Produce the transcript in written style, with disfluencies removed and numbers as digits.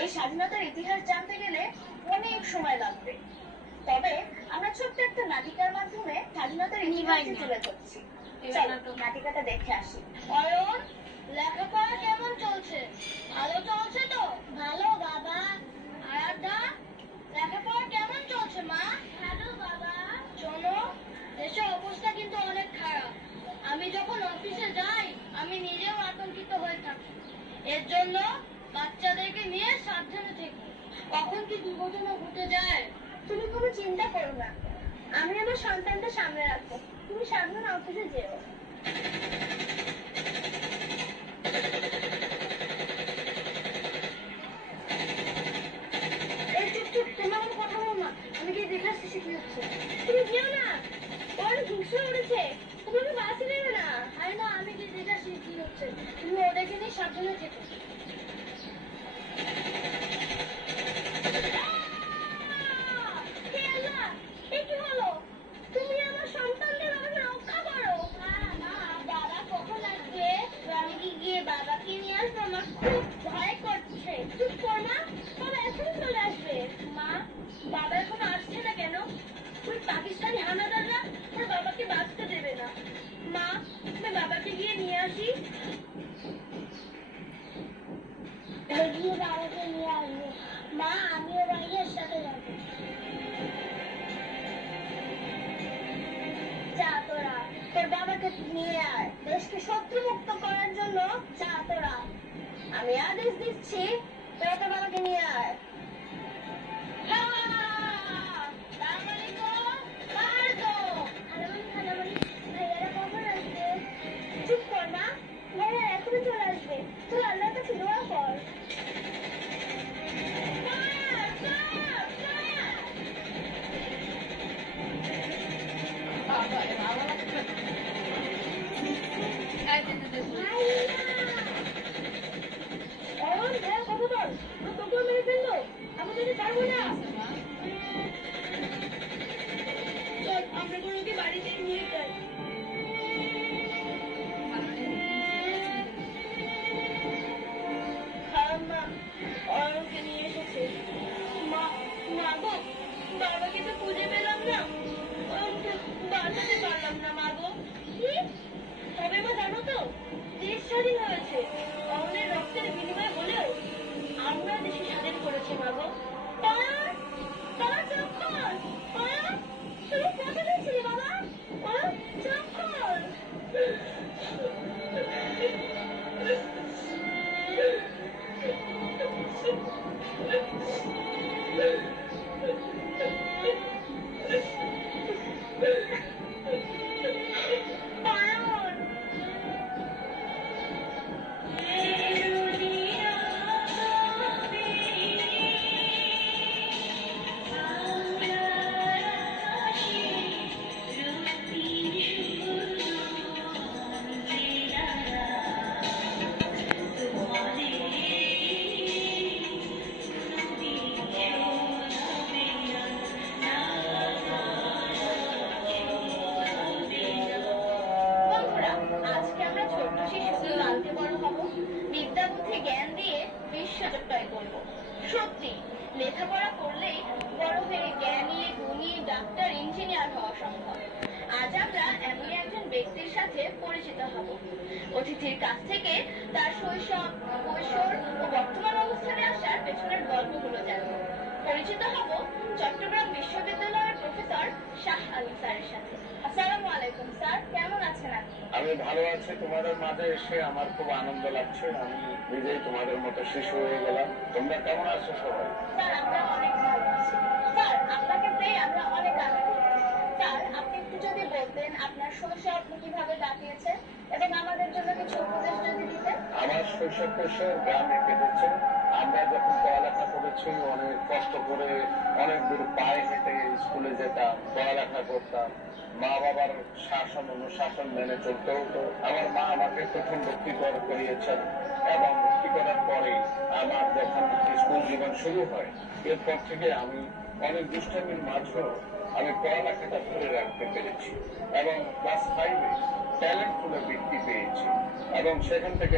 এই স্বাধীনতার ইতিহাস জানতে গেলে অনেক সময় লাগবে, তবে আমরা ছোট্ট একটা নাটিকার মাধ্যমে স্বাধীনতার ইতিহাস তুলে ধরছি। চলো নাটিকাটা দেখে আসি। অয়ন, লেখাপড়া কেমন চলছে? ভালো চলছে তো? ভালো বাবা। আরাধ্যা, লেখাপড়া কেমন চলছে মা? ভালো বাবা। শোনো, দেশের অবস্থা কিন্তু অনেক খারাপ। আমি যখন অফিসে যাই আমি নিজেও আতঙ্কিত হয়ে থাকি। এর জন্য বাচ্চাদেরকে নিয়ে সাবধানে থেকো, কখন কি দুর্ঘটনা ঘটে যায়। তুমি কোনো চিন্তা করো না, আমি আমার সন্তানটা সামনে রাখবো। তুমি সাবধানে অফিসে যেও। এই চুপ চুপ, তোমরা কোনো কথা বলো না। আমি গিয়ে দেখে আসছি সে কি হচ্ছে। তুমি যেও না, ওর হিংসা উঠেছে, তুমি বাসে নেবে না। আরে না, আমি গিয়ে দেখে আসছি কি হচ্ছে। তুমি ওদেরকে নিয়ে সাবধানে থেকো। কি হলো? তুমি আমার সন্তানদের আমাকে রক্ষা করো। বাবা কখন আসবে? আমি কি গিয়ে বাবাকে নিয়ে আসবো? আমার খুব ভয় করছে। চুপ কর না, বাবা এখন চলে আসবে। মা, বাবা এখন আসছে না কেন? ওই পাকিস্তানি হানাদাররা ওর বাবাকে বাঁচতে দেবে না। মা, আমি বাবাকে গিয়ে নিয়ে আসি। গিয়ে বাবাকে নিয়ে আসবো। মা, আমিও ভাইয়ের সাথে যাবো। যা তোরা, তোর বাবাকে নিয়ে আয়। দেশকে শত্রু মুক্ত করার জন্য যা তোরা। আমি আদেশ দিচ্ছি, তোরা তোর বাবাকে নিয়ে আয়। চুপ কর না, ভাইয়া এখনই চলে আসবে। তুই আল্লাহর কাছে দোয়া কর। অরুণ, ভাইয়া কথা বল। তোকেও মেরে ফেললো, আমি যেতে পারবো না। চল, আমরা কোনো ওকে বাড়িতে নিয়ে যাই। মা, অরুণকে নিয়ে এসেছে। মা, মা গো, বাবাকে তো খুঁজে পেলাম না। ওকে বাঁচাতে পারলাম না মা গো। কি? তবে মা জানো তো, দেশ স্বাধীন হয়েছে অরুণের রক্তের বিনিময় হলেও আমরা দেশে স্বাধীন করেছি মা গো। বাবা চোখ খোল। তুমি কোথায় ছিলে বাবা? চোখ খোল। বিদ্যা বুদ্ধি জ্ঞান দিয়ে বিশ্ব জয় করবো। সত্যি, লেখাপড়া করলেই বড় হয়ে জ্ঞানী, গুণী, ডাক্তার, ইঞ্জিনিয়ার হওয়া সম্ভব। আজ আমরা এমন একজন ব্যক্তির সাথে পরিচিত হব। অতিথির কাছ থেকে তার শৈশব, কৈশোর ও বর্তমান অবস্থানে আসার পেছনের গল্পগুলো জানব। পরিচিত হব চট্টগ্রাম বিশ্ববিদ্যালয়ের প্রফেসর শাহ আলী স্যারের সাথে। আসসালামু আলাইকুম স্যার, কেমন আছেন আপনি? আমি ভালো আছি। তোমাদের মাঝে এসে আমার খুব আনন্দ লাগছে। আমি নিজেই তোমাদের মতো শিশু হয়ে গেলাম। তোমরা কেমন আছো সবাই? স্যার, আমরা অনেক ভালো আছি। স্যার, আপনাকে পেয়ে আমরা অনেক আনন্দিত। স্যার, আপনি একটু যদি বলতেন আপনার শৈশব কিভাবে কাটিয়েছেন এবং আমাদের জন্য কিছু উপদেশ যদি দিতেন। আমার শৈশব কৈশোর গ্রামে কেটেছে। আমরা যখন পড়ালেখা করেছি অনেক কষ্ট করে, অনেক দূর পায়ে হেঁটে স্কুলে যেতাম, পড়ালেখা করতাম। মা বাবার শাসন অনুশাসন মেনে চলতে হতো। আমার মা আমাকে প্রথম ভর্তি করিয়েছেন এবং ভর্তি করার পরেই আমার যখন স্কুল জীবন শুরু হয়, এরপর থেকে আমি অনেক দুষ্টামির মাঝেও আমি পড়ালেখাটা ধরে রাখতে পেরেছি এবং ক্লাস 5-এ ট্যালেন্ট ফুলে বৃত্তি পেয়েছি এবং সেখান থেকে